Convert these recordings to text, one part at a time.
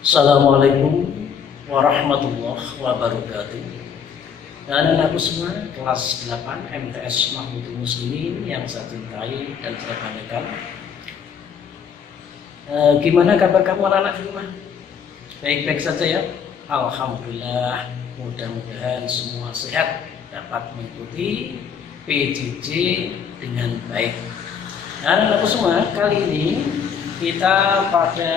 Assalamualaikum warahmatullahi wabarakatuh. Dan aku semua kelas 8 MTS Mahmudul Muslimin yang saya cintai dan saya banggakan. Gimana kabar kamu anak-anak di rumah? Baik-baik saja ya? Alhamdulillah, mudah-mudahan semua sehat dapat mengikuti PJJ dengan baik. Dan aku semua, kali ini kita pada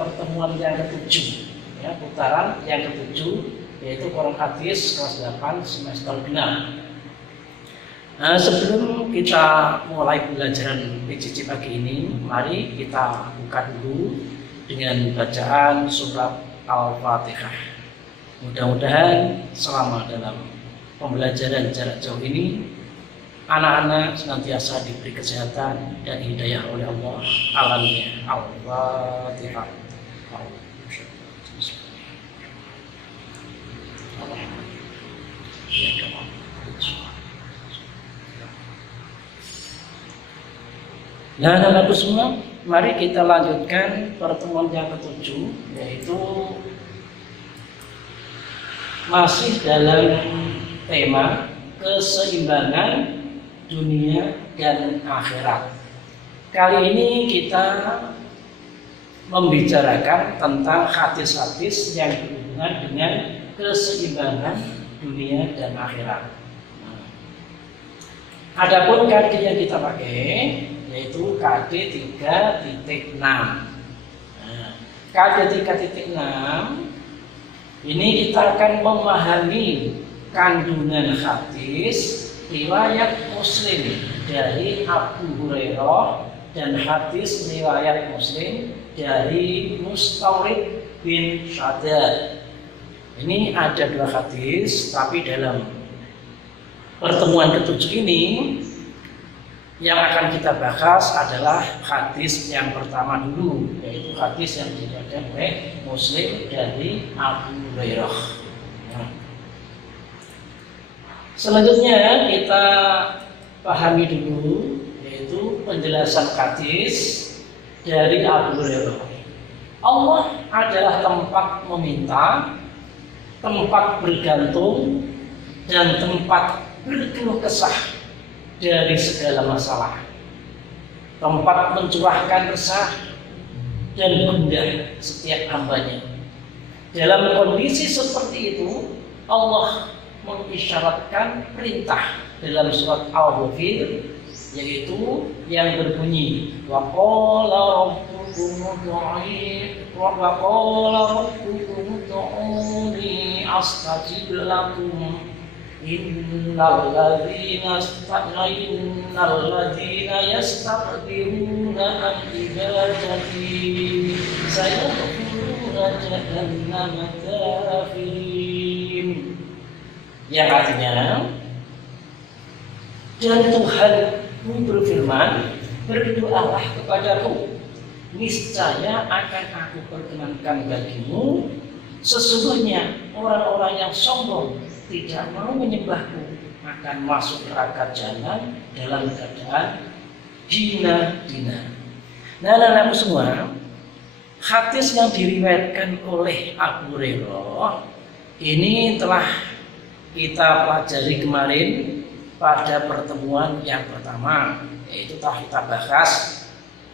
pertemuan yang ke-7 ya, putaran yang ke-7, yaitu Quran Hadis kelas 8 semester 6. Sebelum kita mulai pelajaran PJJ pagi ini, mari kita buka dulu dengan bacaan surat Al-Fatihah. Mudah-mudahan selama dalam pembelajaran jarak jauh ini anak-anak senantiasa diberi kesehatan dan hidayah oleh Allah. Alamnya Al-Fatihah. Nah, anak-anakku semua, mari kita lanjutkan pertemuan yang ke-7, yaitu masih dalam tema keseimbangan dunia dan akhirat. Kali ini kita membicarakan tentang hadis-hadis yang berhubungan dengan keseimbangan dunia dan akhirat. Adapun KD yang kita pakai yaitu KD 3.6. KD 3.6 ini kita akan memahami kandungan hadis riwayat Muslim dari Abu Hurairah dan hadis riwayat Muslim dari Mustawrid bin Shaddad. Ini ada dua hadis, tapi dalam pertemuan ke-7 ini yang akan kita bahas adalah hadis yang pertama dulu, yaitu hadis yang diriwayatkan oleh Muslim dari Abu Hurairah. Selanjutnya kita pahami dulu, yaitu penjelasan hadis dari Abu Hurairah. Allah adalah tempat meminta, tempat bergantung, dan tempat berkeluh kesah dari segala masalah, tempat mencurahkan resah dan gundah setiap hambanya. Dalam kondisi seperti itu, Allah mengisyaratkan perintah dalam surat Al-Ghafir, yaitu yang berbunyi wa qala rabbukum ud'uni astajib lakum innal ladzina yastakbiruna an ibadati sayadkhuluna jahannama dakhirin. Yang artinya, dan Tuhanmu berfirman, berdoalah kepadaku, niscaya akan aku perkenankan bagimu. Sesungguhnya orang-orang yang sombong tidak mau menyembahku akan masuk neraka jahanam dalam keadaan hina-hina. Nah, anak-anakku semua, hadis yang diriwayatkan oleh Abu Hurairah ini telah kita pelajari kemarin pada pertemuan yang pertama, yaitu telah kita bahas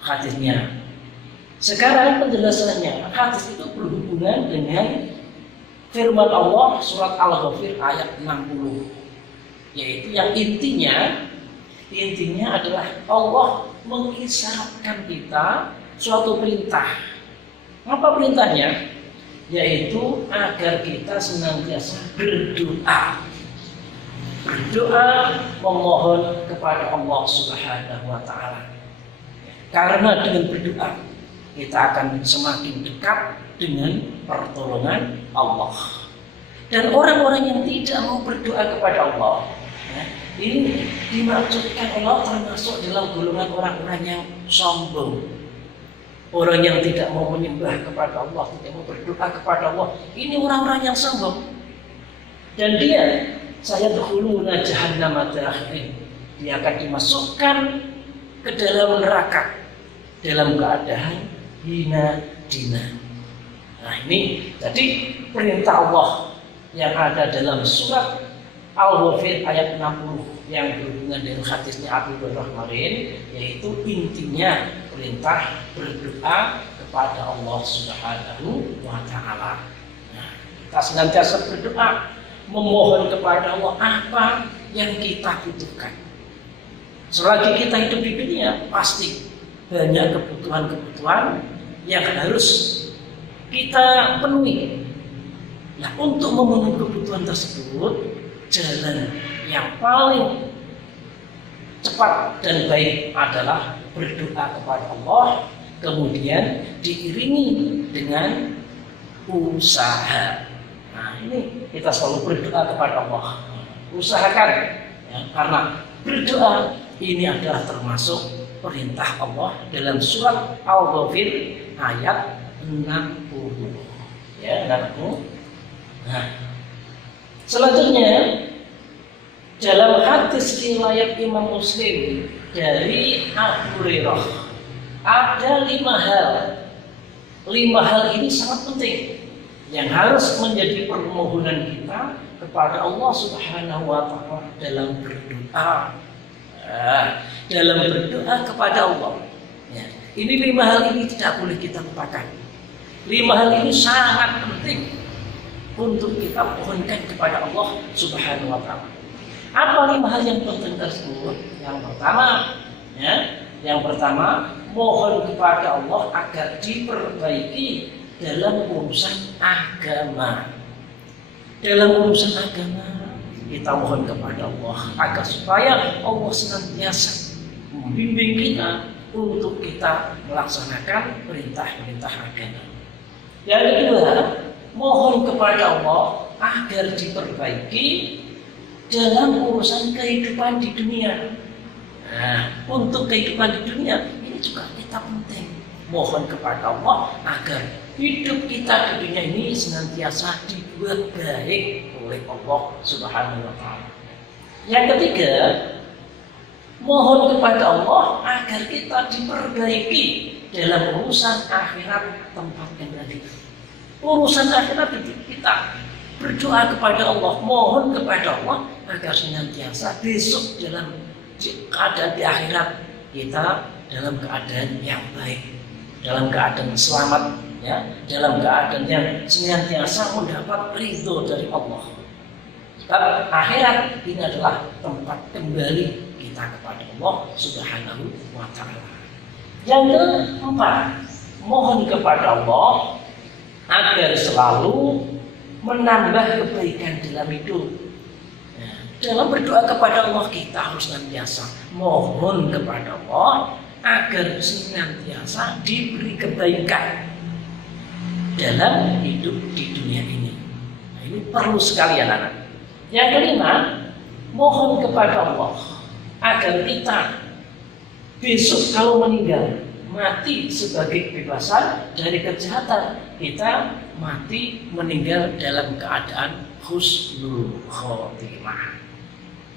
hadisnya. Sekarang penjelasannya, hadis itu berhubungan dengan firman Allah surat Al-Ghafir ayat 60, yaitu yang intinya adalah Allah mengisyaratkan kita suatu perintah. Apa perintahnya? Yaitu agar kita senantiasa berdoa, memohon kepada Allah Subhanahu wa Ta'ala. Karena dengan berdoa kita akan semakin dekat dengan pertolongan Allah. Dan orang-orang yang tidak mau berdoa kepada Allah, ini dimaksudkan Allah termasuk dalam golongan orang-orang yang sombong. Orang yang tidak mau menyembah kepada Allah, tidak mau berdoa kepada Allah, ini orang-orang yang sombong. Dan saya sayadkhuluna jahannama dakhirin. Dia akan dimasukkan ke dalam neraka dalam keadaan hina dina. Nah ini jadi perintah Allah yang ada dalam surat Al-Ghafir ayat 60 yang berhubungan dengan hadisnya Abu Hurairah kemarin, yaitu intinya perintah berdoa kepada Allah Subhanahu wa Ta'ala. Nah, kita senantiasa berdoa memohon kepada Allah apa yang kita butuhkan. Selagi kita hidup di dunia, pasti banyak kebutuhan-kebutuhan yang harus kita penuhi. Nah, untuk memenuhi kebutuhan tersebut, jalan yang paling cepat dan baik adalah berdoa kepada Allah, kemudian diiringi dengan usaha. Nah, ini kita selalu berdoa kepada Allah. Usahakan, ya, karena berdoa ini adalah termasuk perintah Allah dalam surat Al-Ghafir ayat 60. Ya, 60. Nah, selanjutnya dalam hadis riwayat Imam Muslim dari Abu Hurairah ada 5 hal. 5 hal ini sangat penting yang harus menjadi permohonan kita kepada Allah Subhanahu wa Ta'ala dalam berdoa. Dalam berdoa kepada Allah. Ya, ini 5 hal ini tidak boleh kita lupakan. 5 hal ini sangat penting untuk kita mohonkan kepada Allah Subhanahu wa Ta'ala. Apa 5 hal yang penting tersebut? Yang pertama, mohon kepada Allah agar diperbaiki dalam urusan agama. Dalam urusan agama, kita mohon kepada Allah agar supaya Allah senantiasa membimbing kita untuk kita melaksanakan perintah-perintah agama. Yang kedua, mohon kepada Allah agar diperbaiki dalam urusan kehidupan di dunia. Nah, untuk kehidupan di dunia ini juga kita penting. Mohon kepada Allah agar hidup kita di dunia ini senantiasa dibuat baik oleh Allah Subhanahu wa Ta'ala. Yang ketiga, mohon kepada Allah agar kita diperbaiki dalam urusan akhirat tempat kembali. Urusan akhirat kita berdoa kepada Allah, mohon kepada Allah agar senantiasa besok dalam keadaan di akhirat kita dalam keadaan yang baik, dalam keadaan selamat, ya, dalam keadaan yang senantiasa mendapat ridho dari Allah. Sebab akhirat ini adalah tempat kembali kita kepada Allah Subhanahu wa Ta'ala. Yang keempat, mohon kepada Allah agar selalu menambah kebaikan dalam hidup. Nah, dalam berdoa kepada Allah kita harus senantiasa mohon kepada Allah agar senantiasa diberi kebaikan dalam hidup di dunia ini. Nah, ini perlu sekali anak-anak. Yang kelima, mohon kepada Allah agar kita besok kalau meninggal mati sebagai kebebasan dari kejahatan, kita mati meninggal dalam keadaan husnul khotimah.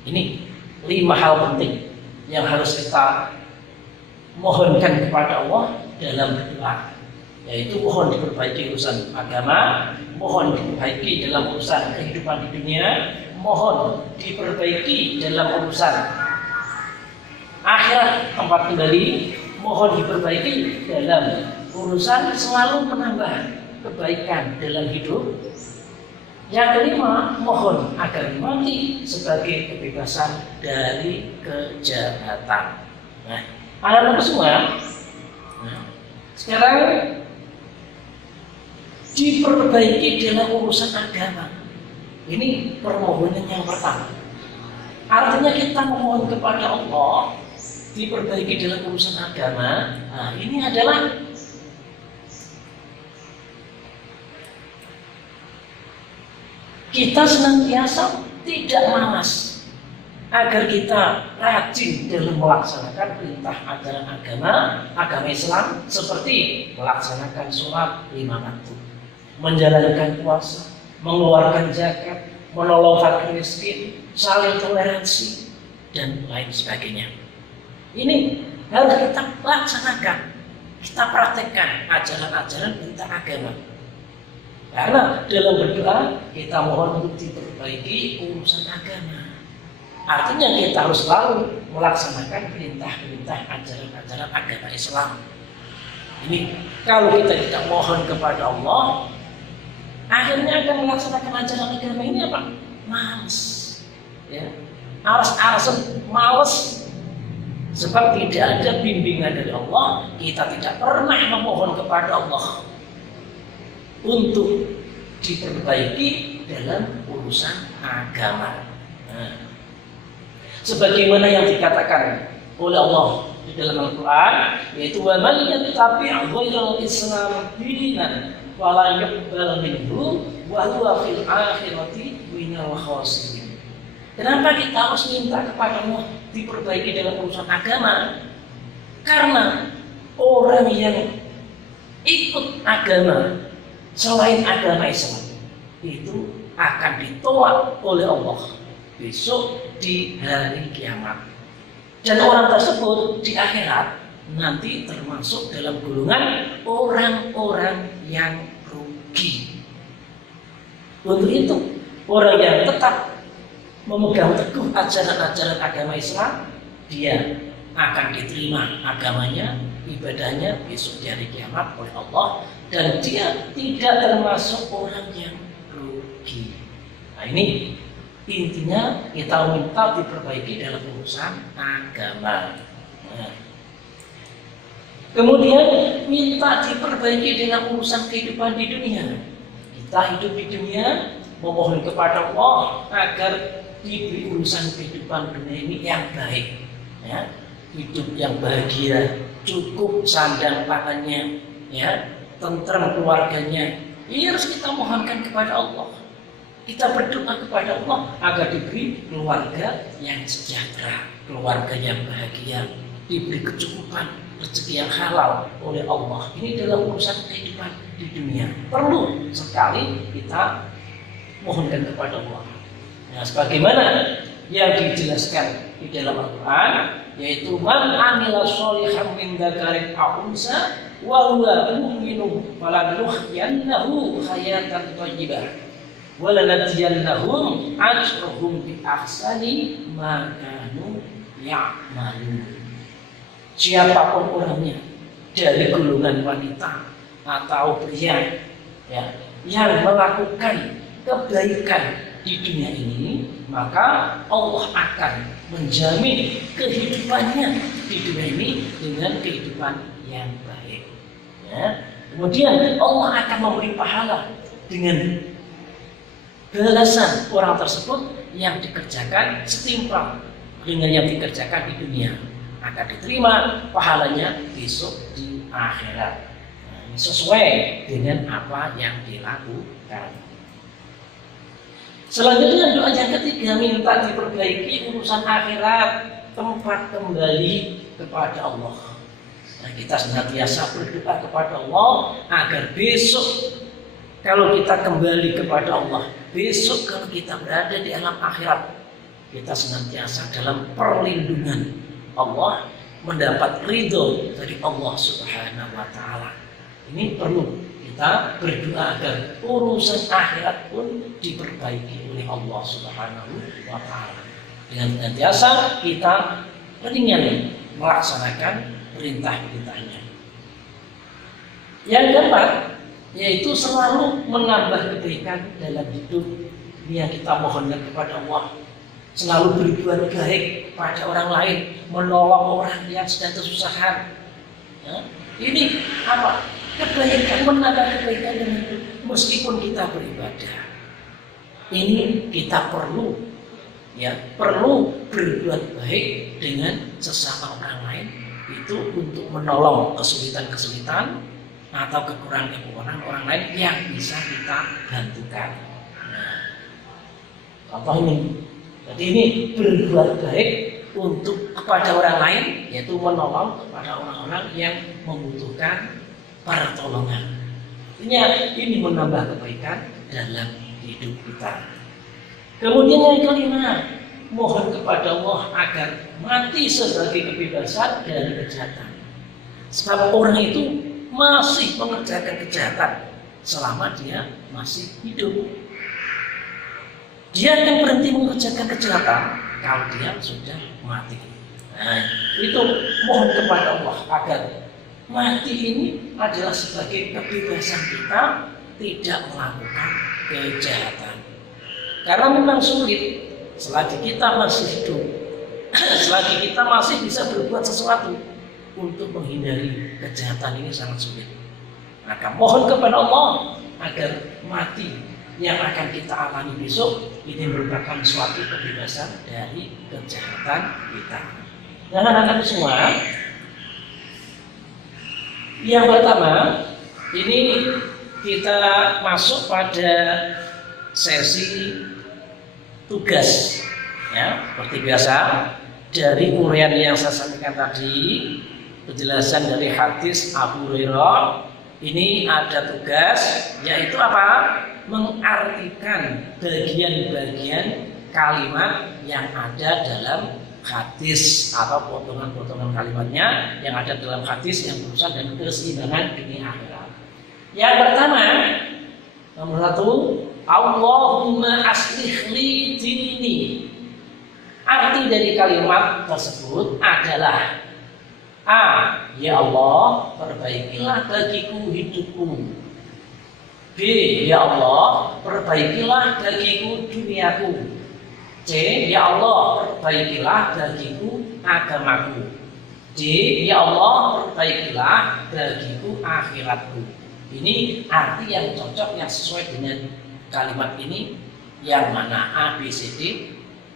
Ini 5 hal penting yang harus kita mohonkan kepada Allah dalam berdoa, yaitu mohon diperbaiki urusan agama, mohon diperbaiki dalam urusan kehidupan di dunia, mohon diperbaiki dalam urusan akhirat tempat kembali, mohon diperbaiki dalam urusan selalu menambah kebaikan dalam hidup. Yang kelima, mohon agar mati sebagai kebebasan dari kejahatan. Nah, anak-anak semua, sekarang diperbaiki dalam urusan agama. Ini permohonan yang pertama. Artinya kita memohon kepada Allah diperbaiki dalam urusan agama. Nah, ini adalah kita senantiasa tidak malas agar kita rajin dalam melaksanakan perintah ajaran agama Islam, seperti melaksanakan sholat 5 waktu, menjalankan puasa, mengeluarkan zakat, menolong fakir miskin, saling toleransi, dan lain sebagainya. Ini harus kita laksanakan, kita praktekkan ajaran-ajaran tentang agama. Karena dalam berdoa kita mohon untuk diperbaiki urusan agama. Artinya kita harus selalu melaksanakan perintah-perintah ajaran-ajaran agama Islam. Ini kalau kita tidak mohon kepada Allah, akhirnya akan melaksanakan ajaran agama ini apa? Males, ya, alas-alasan, males. Sebab tidak ada bimbingan dari Allah, kita tidak pernah memohon kepada Allah untuk diperbaiki dalam urusan agama. Nah, sebagaimana yang dikatakan oleh Allah di dalam Al-Quran, yaitu wa man yattabi' ghairal Islam dinan wa la yuqbal minhu wa huwa fil akhirati minal khasirin. Kenapa kita harus minta kepada Allah diperbaiki dalam urusan agama? Karena orang yang ikut agama selain agama Islam itu akan ditolak oleh Allah besok di hari kiamat. Dan orang tersebut di akhirat nanti termasuk dalam golongan orang-orang yang rugi. Untuk itu, orang yang tetap memegang teguh ajaran-ajaran agama Islam, dia akan diterima agamanya, ibadahnya besok di hari kiamat oleh Allah, dan dia tidak termasuk orang yang rugi. Nah, ini intinya kita minta diperbaiki dalam urusan agama. Nah, kemudian minta diperbaiki dalam urusan kehidupan di dunia. Kita hidup di dunia memohon kepada Allah agar diberi urusan kehidupan dunia ini yang baik, ya, hidup yang bahagia, cukup sandang pangannya, ya, tentram keluarganya. Ini harus kita mohonkan kepada Allah. Kita berdoa kepada Allah agar diberi keluarga yang sejahtera, keluarga yang bahagia, diberi kecukupan, rezeki yang halal oleh Allah. Ini dalam urusan kehidupan di dunia. Perlu sekali kita mohonkan kepada Allah. Nah, sebagaimana yang dijelaskan di dalam Al-Quran, yaitu man amila sholihan min dzakarin aw unsa wa huwa mu'minun falanuhyiyannahu hayatan thayyibah wa lanajziyannahum ajrahum bi ahsani ma kanu ya'malun. Siapapun orangnya dari golongan wanita atau pria, ya, yang melakukan kebaikan di dunia ini, maka Allah akan menjamin kehidupannya di dunia ini dengan kehidupan yang baik, ya. Kemudian Allah akan memberi pahala dengan balasan orang tersebut yang dikerjakan setimpal dengan yang dikerjakan di dunia, akan diterima pahalanya besok di akhirat. Nah, ini sesuai dengan apa yang dilakukan. Selanjutnya doa yang ketiga, minta diperbaiki urusan akhirat, tempat kembali kepada Allah. Nah, kita senantiasa berdoa kepada Allah agar besok kalau kita kembali kepada Allah, besok kalau kita berada di alam akhirat, kita senantiasa dalam perlindungan Allah, mendapat ridho dari Allah Subhanahu wa Ta'ala. Ini perlu kita berdoa agar urusan akhirat pun diperbaiki oleh Allah Subhanahu wa Ta'ala. Dengan senantiasa kita ringan melaksanakan perintah-perintahnya. Yang keempat, yaitu selalu menambah kebaikan dalam hidup yang kita mohonkan kepada Allah. Selalu berbuat baik pada orang lain, menolong orang yang sedang kesusahan. Ya, ini apa? Kebaikan, menambah kebaikan dalam hidup meskipun kita beribadah. Ini kita perlu, ya, perlu berbuat baik dengan sesama orang lain, itu untuk menolong kesulitan-kesulitan atau kekurangan-kekurangan orang lain yang bisa kita bantukan. Nah, contoh ini, jadi ini berbuat baik untuk kepada orang lain, yaitu menolong kepada orang-orang yang membutuhkan pertolongan. Ini menambah kebaikan dalam hidup kita. Kemudian yang kelima, mohon kepada Allah agar mati sebagai kebebasan dari kejahatan. Sebab orang itu masih mengerjakan kejahatan selama dia masih hidup. Dia akan berhenti mengerjakan kejahatan kalau dia sudah mati. Nah, itu mohon kepada Allah agar mati ini adalah sebagai kebebasan kita tidak melakukan kejahatan. Karena memang sulit selagi kita masih hidup, selagi kita masih bisa berbuat sesuatu untuk menghindari kejahatan ini sangat sulit. Maka mohon kepada Allah agar mati yang akan kita alami besok ini merupakan suatu kebebasan dari kejahatan kita. Dan anak-anak semua, yang pertama ini kita masuk pada sesi tugas, ya, seperti biasa dari uraian yang saya sampaikan tadi, penjelasan dari hadis Abu Hurairah. Ini ada tugas, yaitu apa? Mengartikan bagian-bagian kalimat yang ada dalam hadis atau potongan-potongan kalimatnya yang ada dalam hadis yang berurusan dengan keseimbangan dunia akhirat. Yang pertama, nomor 1, Allahumma aslih li dini. Arti dari kalimat tersebut adalah A. Ya Allah, perbaikilah bagiku hidupku. B. Ya Allah, perbaikilah bagiku duniaku. C. Ya Allah, perbaikilah bagiku agamaku. D. Ya Allah, perbaikilah bagiku akhiratku. Ini arti yang cocok, yang sesuai dengan kalimat ini, yang mana A, B, C, D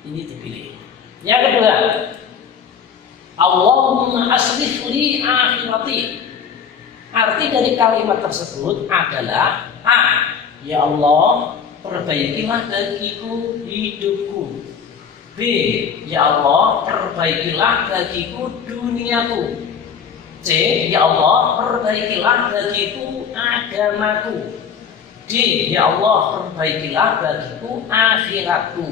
ini dipilih. Yang kedua, Allahumma aslih li akhirati. Arti dari kalimat tersebut adalah A. Ya Allah, perbaikilah bagiku hidupku. B. Ya Allah, perbaikilah bagiku duniaku. C. Ya Allah, perbaikilah bagiku agamaku. D. Ya Allah, perbaikilah bagiku akhiratku.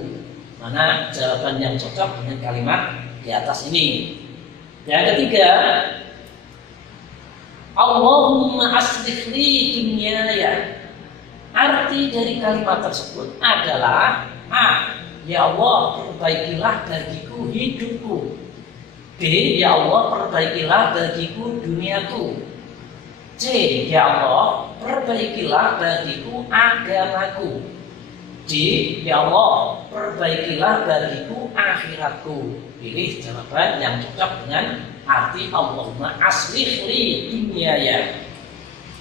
Mana jawaban yang cocok dengan kalimat di atas ini? Yang ketiga, Allahumma aslih li dunyaya. Arti dari kalimat tersebut adalah A. Ya Allah, perbaikilah bagiku hidupku. B. Ya Allah, perbaikilah bagiku duniaku. C. Ya Allah, perbaikilah bagiku agamaku. D. Ya Allah, perbaikilah bagiku akhiratku. Pilih jawaban yang cocok dengan arti Allahumma aslih li dunyaya.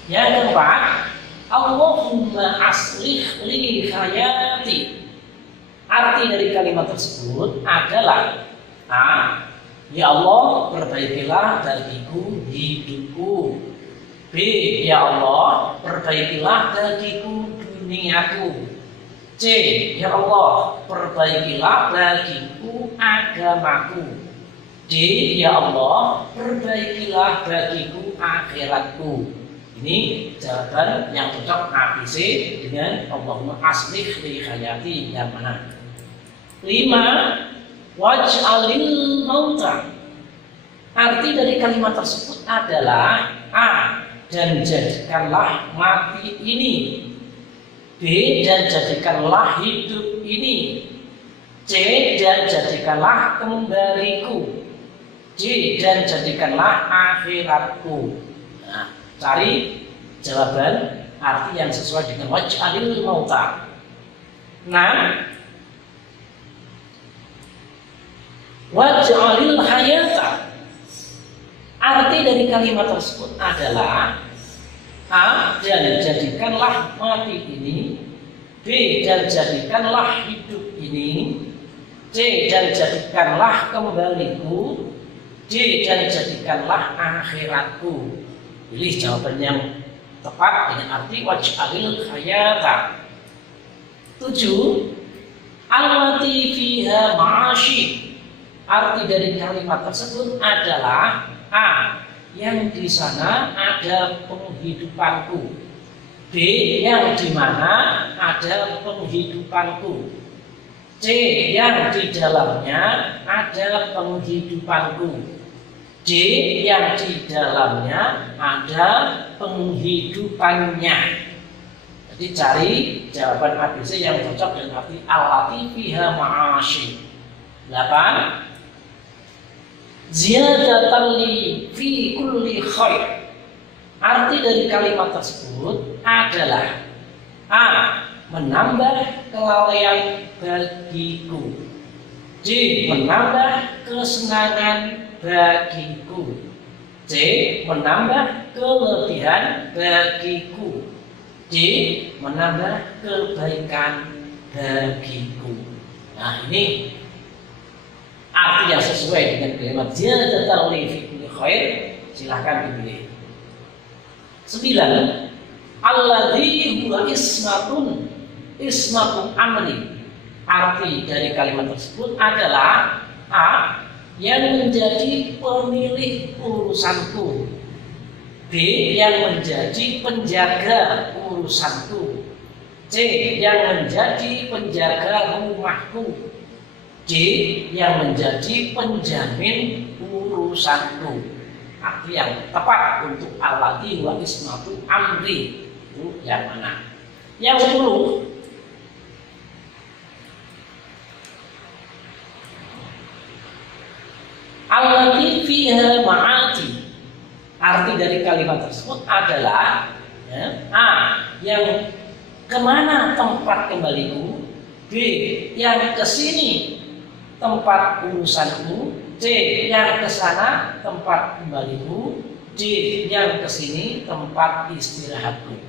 Yang keempat, Allahumma aslih li hayati. Arti dari kalimat tersebut adalah A. Ya Allah, perbaikilah bagiku hidupku. B. Ya Allah, perbaikilah bagiku duniaku. C. Ya Allah, perbaikilah bagiku agamaku. D. Ya Allah, perbaikilah bagiku akhiratku. Ini jawaban yang cocok ABC dengan Allahumma aslih li hayati yang mana? 5. Waj'alil mauta. Arti dari kalimat tersebut adalah A. Dan jadikanlah mati ini. B. Dan jadikanlah hidup ini. C. Dan jadikanlah kembaliku. D. Dan jadikanlah akhiratku. Nah, cari jawaban arti yang sesuai dengan waj'alil mauta. 6. Waj'alil hayata. Arti dari kalimat tersebut adalah A. Dan jadikanlah mati ini. B. Dan jadikanlah hidup ini. C. Dan jadikanlah kembaliku. D. Dan jadikanlah akhiratku. Pilih jawaban yang tepat dengan arti waj'alil hayata. 7. Allati fiha ma'ashi. Arti dari kalimat tersebut adalah A. Yang di sana ada penghidupanku. B. Yang di mana ada penghidupanku. C. C. Yang di dalamnya ada penghidupanku. D. Yang di dalamnya ada penghidupannya. Jadi cari jawaban ABC yang cocok dengan arti allati fiha ma'ashi. 8. Ziyadatan li fi kulli khair. Arti dari kalimat tersebut adalah A. Menambah kelalaian bagiku. D. Menambah kesenangan bagiku. C. Menambah kelebihan bagiku. D. Menambah kebaikan bagiku. Nah, ini arti yang sesuai dengan kalimat ziyadatan li fi kulli khair. Silahkan dipilih. 9. Alladzi huwa ismatun amri. Arti dari kalimat tersebut adalah A. Yang menjadi pemilih urusanku. B. Yang menjadi penjaga urusanku. C. Yang menjadi penjaga rumahku. D. Yang menjadi penjamin urusanku. Arti yang tepat untuk alladzi wa ismatu amri itu yang mana? Yang 10. Allati fiha ma'ati. Arti dari kalimat tersebut adalah A. Yang kemana tempat kembaliku. B. Yang kesini tempat urusanku. C. Yang kesana tempat kembaliku. D. Yang kesini tempat istirahatku.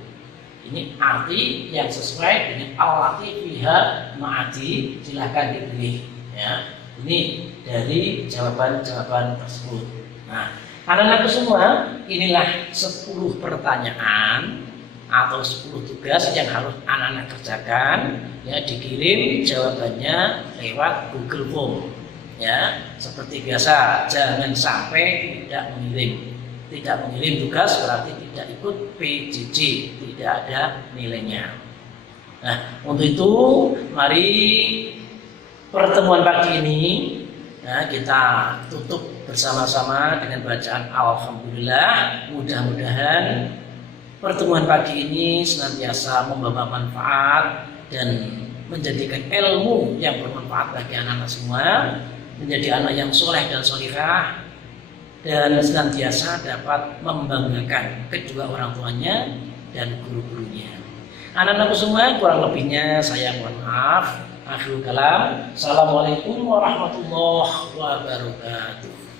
Ini arti yang sesuai dengan allati fiha ma'ati. Silahkan dipilih ya. Ini dari jawaban-jawaban tersebut. Nah, anak-anakku semua, inilah 10 pertanyaan atau 10 tugas yang harus anak-anak kerjakan. Ya, dikirim jawabannya lewat Google Form. Ya, seperti biasa, jangan sampai tidak mengirim. Tidak mengirim tugas berarti tidak ikut PJJ, tidak ada nilainya. Nah, untuk itu mari pertemuan pagi ini kita tutup bersama-sama dengan bacaan Alhamdulillah. Mudah-mudahan pertemuan pagi ini senantiasa membawa manfaat dan menjadikan ilmu yang bermanfaat bagi anak-anak semua, menjadi anak yang soleh dan solihah, dan senantiasa dapat membanggakan kedua orang tuanya dan guru-gurunya. Anak-anakku semua, kurang lebihnya saya mohon maaf. Akhirul kalam. Assalamualaikum warahmatullahi wabarakatuh.